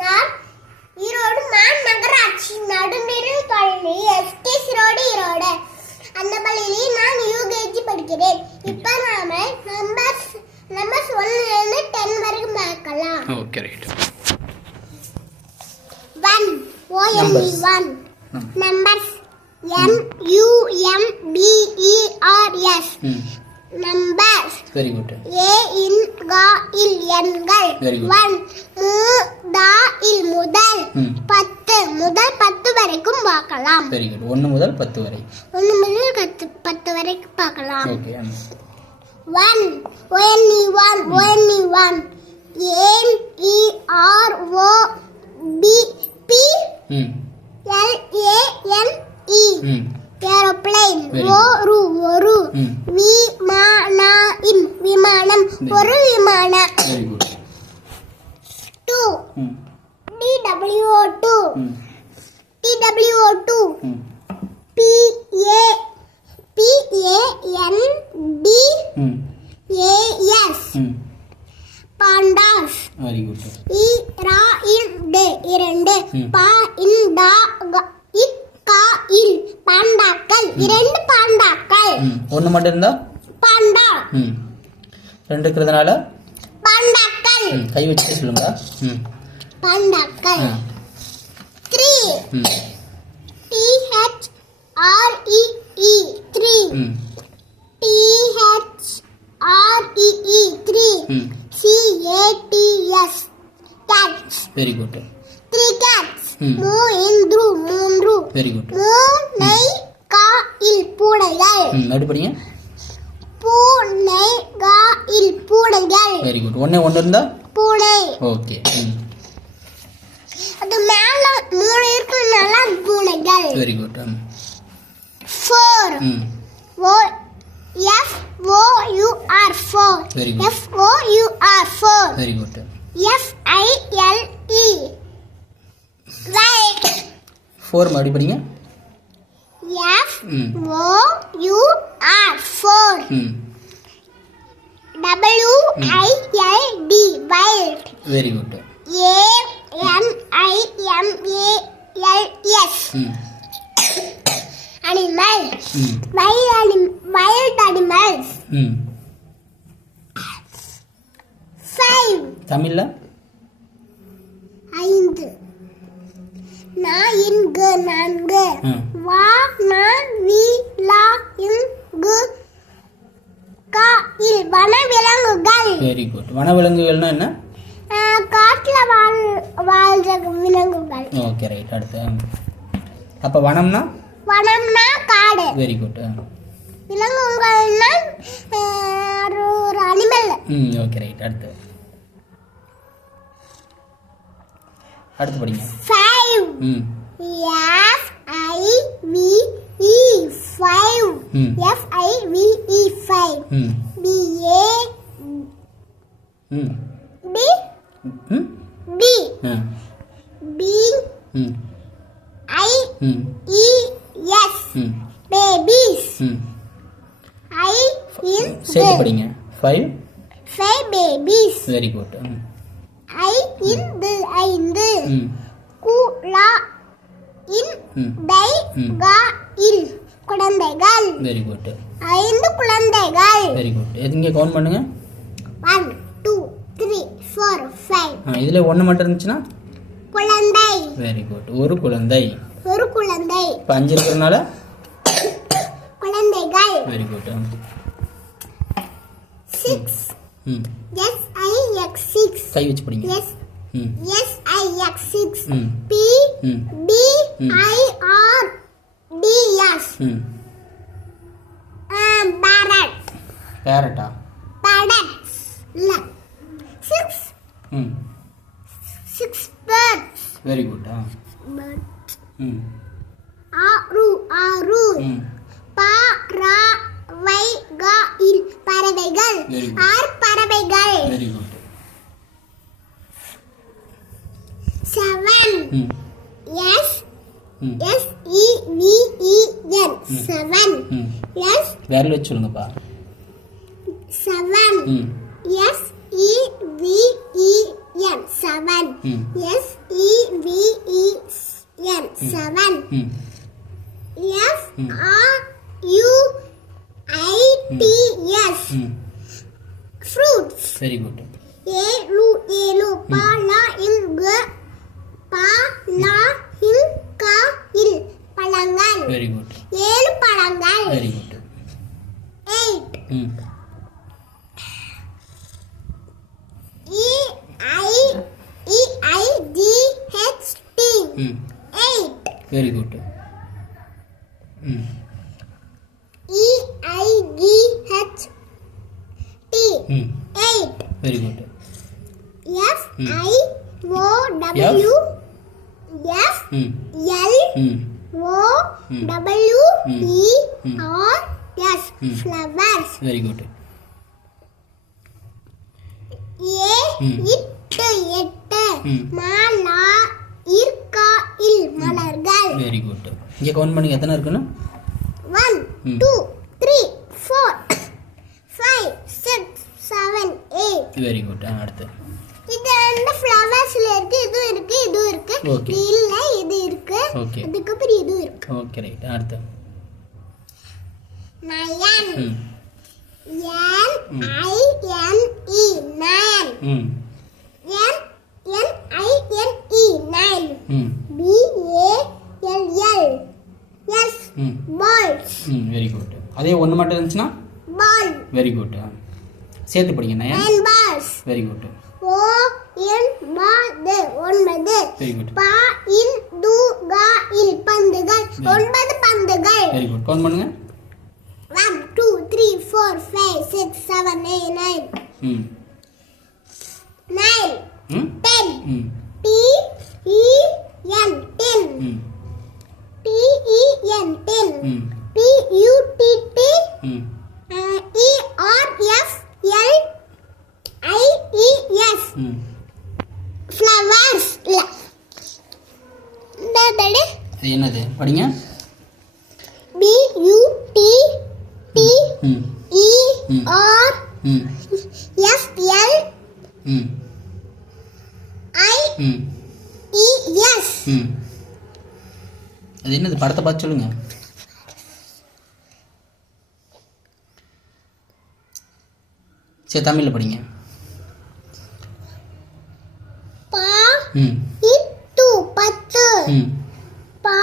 நான் ஈரோடு மாநகராட்சி நடுநிலைப் பள்ளி எஸ்கேஸ் ரோடு ஈரோடு. அந்த பள்ளியில் நான் யூகேஜி படிக்கிறேன். இப்போ நாம நம்பர்ஸ் 1 ல 10 வரைக்கும் பார்க்கலாம். Okay right. 1 only 1 numbers NUMBERS numbers. Very good. A in ga il எண்கள். 1 da il முதல் 10 முதல் 10 வரைக்கும் பார்க்கலாம். Very good. 1 முதல் 10 வரை. 1 முதல் 10 வரைக்கும் பார்க்கலாம். Okay. 1 only 1 N E R O B P L A N E aeroplane. ஒரு விமானம் ஒரு விமானம். Very good. 2 TWO2 P A N D A S pandas. Very good. ra in de 2 pa in da ik ka il பாண்டாக்கள். 2 பாண்டாக்கள். ஒன்னு மட்டும் இருந்தா பாண்டா. 2 இருக்கிறதுனால பாண்டாக்கள். கை வச்சு சொல்லுங்க. பாண்டாக்கள். 3 T H R E E 3 T H R E E 3 C A T S cats. Very good. 3 cats. மூன்று. Very good. பூனை கா இல் பூனைகள். மறுபடியும் பூனை கா இல் பூனைகள். Very good. ஒண்ணு இருந்தா பூனை. ஓகே. அது மேல 3 இருக்குனால பூனைகள். Very good. 4 F O U R 4 Very good. F O U R 4 very good. F I L E right. 4 மறுபடியும் படிங்க. F O U R 4 W I L D wild. Very good. A N I M A L S animal. Wild animals. 5 தமிழ்ல 5 நான்கு வா நான் we லா இங்கு கா இல் வனவிலங்குகள். Very good. வனவிலங்குகள்னா என்ன? காட்டுல வாழ்ற விலங்குகள். Okay right. அடுத்து அப்ப வனம்னா காடு. Very good. விலங்குகள்னா ஒரு அனிமல். Okay right. அடுத்து படிங்க. 5 F I V E 5 F I V E 5 B A B B B I E S babies. I in சேர்த்து படிங்க. 5 babies. Very good. I in the 5 கு லா இன் tie கா இல் குழந்தைகள். Very good. 5 குழந்தைகள். Very good. எதுங்க count பண்ணுங்க. 1 2 3 4 5 இதுல 1 மட்டும் இருந்துச்சுனா குழந்தை. Very good. ஒரு குழந்தை. ஒரு குழந்தை. 5 இருக்கறனால குழந்தைகள். Very good. 6 S I X 6 கை வச்சு படிங்க. S I X 6 P B I R D S parrot. parrot-ஆ? Parrots. 6 birds. Very good. Birds. ஆறு பறவைகள். 6 பறவைகள். Very good. 7 S S E V E N 7 S வேர்ல வச்சு சொல்லுங்கப்பா. 7 S E V E பா லா இல் கு பா லா இல் கா இல் பழங்கள். Very good. 7 பழங்கள். Very good. 8 ம் EIGHT ம் 8 வெரி குட். ம் EIGHT ம் 8 வெரி குட். FIOW F ம் L ம் O W E R S ம். flowers. Very good. A ம். இட்டு 8 ம். மாலா இருக்கா இல் மலர்கள். Very good. இங்கே கவுண்ட் பண்ணுங்க எத்தனை இருக்குன்னு. 1 ம். 2 3 4 5 6 7 8. Very good. அடுத்து இது ரெண்டு ஃப்ளவர்ஸ்ல இருக்கு. இது இருக்கு, இது இருக்கு. Okay. இது இல்ல, இது இருக்கு. Okay. அதுக்கு அப்புறம் இது இருக்கு. Okay right. அடுத்து நயன். ம் NINE நயன். ம் NNINE நயன். ம் BALL yes ம் balls. ம் வெரி குட். அதே ஒன்று மட்டும் இருந்துச்சுன்னா ball. Very good. சேர்த்து படிங்க நயா. 9 balls. Very good. O N பது 9. Very good. பா இன் து கா இல் பந்துகள். 9 பந்துகள். Very good. கவுண்ட் பண்ணுங்க. 1 2 3 4 5 6 7 8 9. ம் 9 ம் 10. ம் TEN 10. ம் TEN 10. ம் PUTT ம் ERFLIES ம் flowers. இல்ல அது என்னது படிங்க. BUTT ம் ம் ம் ம் ERFLIES. ம் அது என்னது படத்தை பார்த்து சொல்லுங்க. சரி தமிழில் படிங்க. பா ம் இட்டு 10. ம் பா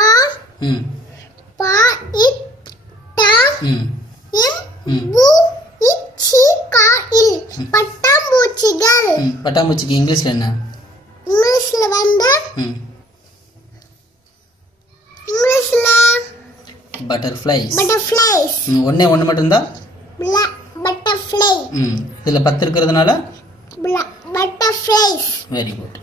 ம் பா இட்டா ம் இம் ம். பு இச்சி கா இல் பட்டாம்பூச்சிகள். ம் பட்டாம்பூச்சிக்கு இங்கிலீஷில் என்ன. இங்கிலீஷ்ல வந்து ம் இங்கிலீஷ்ல பட்டர்ஃப்ளைஸ். பட்டர்ஃப்ளைஸ். ம் ஒன்றே ஒன்று மட்டும் இருந்தா பட்டர்ஃப்ளை. ம் இதில் 10 இருக்கிறதுனால பட்டர்ஃப்ளைஸ். Very good.